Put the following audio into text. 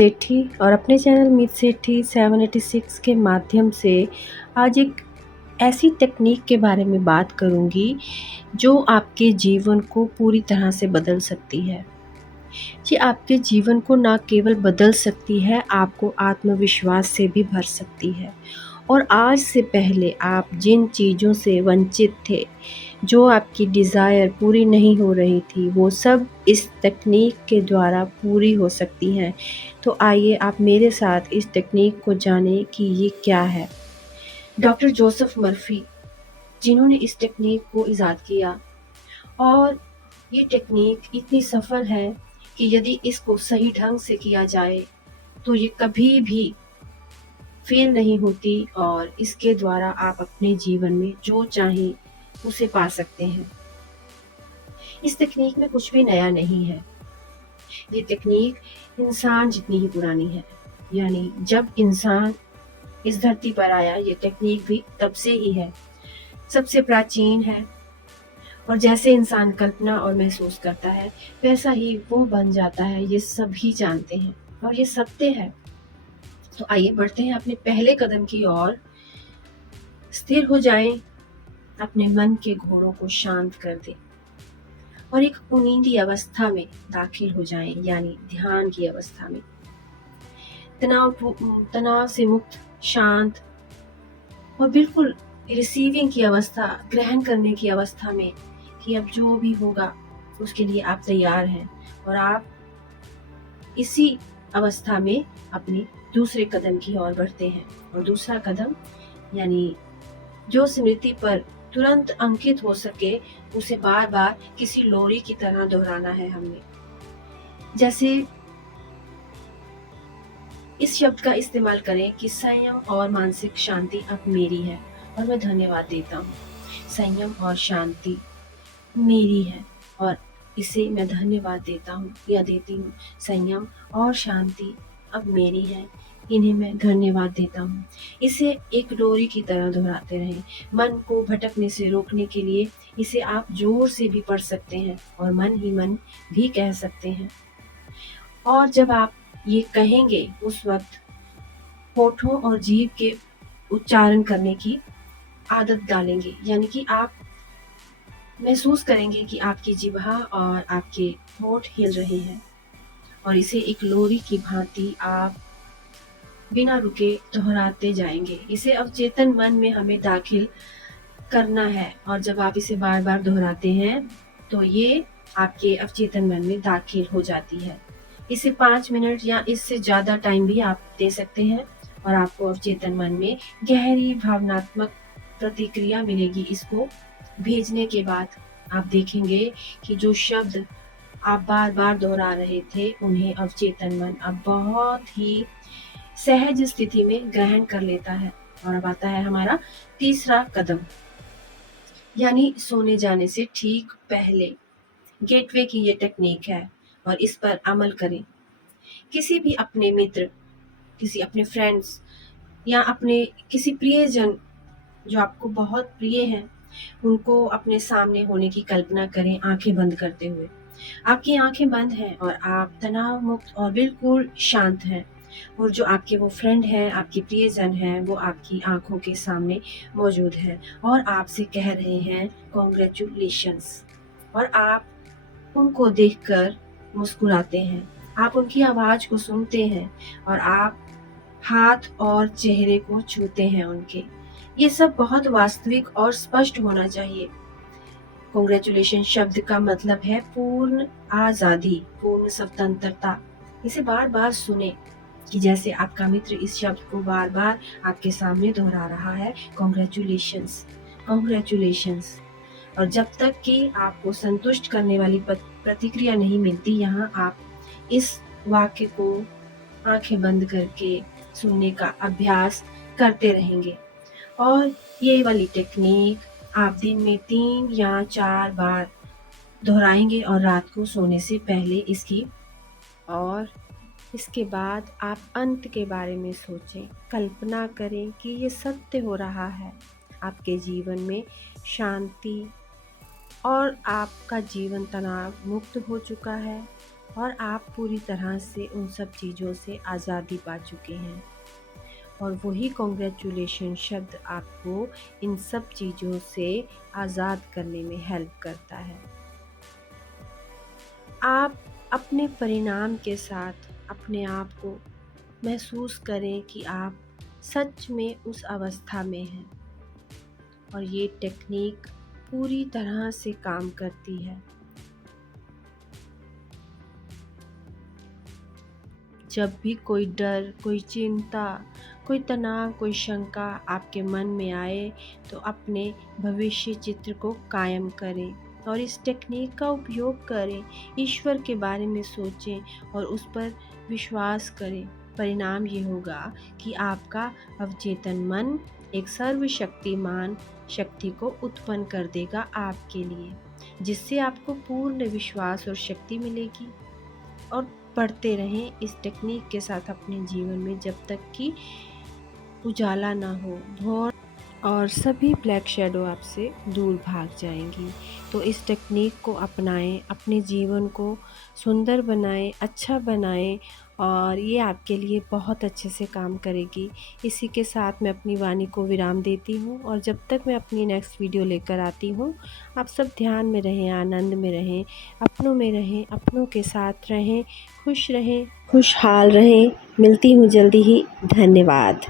सेठी और अपने चैनल मीत सेठी 786 के माध्यम से आज एक ऐसी तकनीक के बारे में बात करूँगी जो आपके जीवन को पूरी तरह से बदल सकती है। ये आपके जीवन को ना केवल बदल सकती है, आपको आत्मविश्वास से भी भर सकती है। और आज से पहले आप जिन चीज़ों से वंचित थे, जो आपकी डिज़ायर पूरी नहीं हो रही थी, वो सब इस तकनीक के द्वारा पूरी हो सकती हैं। तो आइए आप मेरे साथ इस तकनीक को जानें कि ये क्या है। डॉक्टर जोसेफ मर्फी, जिन्होंने इस तकनीक को ईज़ाद किया, और ये तकनीक इतनी सफल है कि यदि इसको सही ढंग से किया जाए तो ये कभी भी फेल नहीं होती और इसके द्वारा आप अपने जीवन में जो चाहें उसे पा सकते हैं। इस तकनीक में कुछ भी नया नहीं है। ये तकनीक इंसान जितनी ही पुरानी है। यानी जब इंसान इस धरती पर आया, ये तकनीक भी तब से ही है, सबसे प्राचीन है। और जैसे इंसान कल्पना और महसूस करता है, वैसा ही वो बन जाता है। ये सभी जानते हैं और ये सत्य है। तो आइए बढ़ते हैं अपने पहले कदम की ओर। स्थिर हो जाएं, अपने मन के घोड़ों को शांत कर दें और एक उनींदी अवस्था में दाखिल हो जाएं, यानी ध्यान की अवस्था में। तनाव से मुक्त, शांत और बिल्कुल रिसीविंग की अवस्था, ग्रहण करने की अवस्था में कि अब जो भी होगा उसके लिए आप तैयार हैं। और आप इसी अवस्था में अपने दूसरे कदम की ओर बढ़ते हैं। और दूसरा कदम यानी जो स्मृति पर तुरंत अंकित हो सके, उसे बार बार किसी लोरी की तरह दोहराना है हमने। जैसे इस शब्द का इस्तेमाल करें कि संयम और मानसिक शांति अब मेरी है और मैं धन्यवाद देता हूँ। संयम और शांति मेरी है और इसे मैं धन्यवाद देता हूँ या देती हूँ। संयम और शांति अब मेरी है, इन्हें मैं धन्यवाद देता हूँ। इसे एक डोरी की तरह दोहराते रहें। मन को भटकने से रोकने के लिए इसे आप जोर से भी पढ़ सकते हैं और मन ही मन भी कह सकते हैं। और जब आप ये कहेंगे, उस वक्त होठों और जीभ के उच्चारण करने की आदत डालेंगे। यानी कि आप महसूस करेंगे कि आपकी जिह्वा और आपके होठ हिल रहे हैं और इसे एक लोरी की भांति आप बिना रुके दोहराते जाएंगे। इसे अवचेतन मन में हमें दाखिल करना है और जब आप इसे बार बार दोहराते हैं तो ये आपके अवचेतन मन में दाखिल हो जाती है। इसे 5 मिनट या इससे ज़्यादा टाइम भी आप दे सकते हैं और आपको अवचेतन मन में गहरी भावनात्मक प्रतिक्रिया मिलेगी। इसको भेजने के बाद आप देखेंगे कि जो शब्द आप बार बार दोहरा रहे थे, उन्हें अवचेतन मन अब बहुत ही सहज स्थिति में ग्रहण कर लेता है। और अब आता है हमारा तीसरा कदम, यानी सोने जाने से ठीक पहले। गेटवे की ये टेक्निक है और इस पर अमल करें। किसी भी अपने मित्र, किसी अपने फ्रेंड्स या अपने किसी प्रियजन जो आपको बहुत प्रिय हैं, उनको अपने सामने होने की कल्पना करें आंखें बंद करते हुए। आपकी आंखें बंद हैं और आप तनाव मुक्त और बिल्कुल शांत हैं। और जो आपके वो फ्रेंड हैं, आपके प्रियजन हैं, वो आपकी आंखों के सामने मौजूद हैं और आपसे कह रहे हैं कॉन्ग्रेचुलेशंस। और आप उनको देखकर मुस्कुराते हैं, आप उनकी आवाज़ को सुनते हैं और आप हाथ और चेहरे को छूते हैं उनके। ये सब बहुत वास्तविक और स्पष्ट होना चाहिए। कॉन्ग्रेचुलेशन शब्द का मतलब है पूर्ण आज़ादी, पूर्ण स्वतंत्रता। इसे बार बार सुने कि जैसे आपका मित्र इस शब्द को बार बार आपके सामने दोहरा रहा है, कॉन्ग्रेचुलेशंस, कॉन्ग्रेचुलेशंस। और जब तक कि आपको संतुष्ट करने वाली प्रतिक्रिया नहीं मिलती, यहाँ आप इस वाक्य को आंखें बंद करके सुनने का अभ्यास करते रहेंगे। और ये वाली टेक्निक आप दिन में 3 या 4 बार दोहराएंगे और रात को सोने से पहले इसकी। और इसके बाद आप अंत के बारे में सोचें, कल्पना करें कि ये सत्य हो रहा है। आपके जीवन में शांति और आपका जीवन तनाव मुक्त हो चुका है और आप पूरी तरह से उन सब चीज़ों से आज़ादी पा चुके हैं। और वही कॉन्ग्रेचुलेशन शब्द आपको इन सब चीज़ों से आज़ाद करने में हेल्प करता है। आप अपने परिणाम के साथ अपने आप को महसूस करें कि आप सच में उस अवस्था में हैं, और ये टेक्निक पूरी तरह से काम करती है। जब भी कोई डर, कोई चिंता, कोई तनाव, कोई शंका आपके मन में आए, तो अपने भविष्य चित्र को कायम करें और इस टेक्निक का उपयोग करें। ईश्वर के बारे में सोचें और उस पर विश्वास करें। परिणाम ये होगा कि आपका अवचेतन मन एक सर्वशक्तिमान शक्ति को उत्पन्न कर देगा आपके लिए, जिससे आपको पूर्ण विश्वास और शक्ति मिलेगी। और पढ़ते रहें इस टेक्निक के साथ अपने जीवन में जब तक कि उजाला ना हो और सभी ब्लैक शैडो आपसे दूर भाग जाएंगी। तो इस टेक्निक को अपनाएं, अपने जीवन को सुंदर बनाएं, अच्छा बनाएं, और ये आपके लिए बहुत अच्छे से काम करेगी। इसी के साथ मैं अपनी वाणी को विराम देती हूँ, और जब तक मैं अपनी नेक्स्ट वीडियो लेकर आती हूँ, आप सब ध्यान में रहें, आनंद में रहें, अपनों में रहें, अपनों के साथ रहें, खुश रहें, खुशहाल रहें। मिलती हूँ जल्दी ही। धन्यवाद।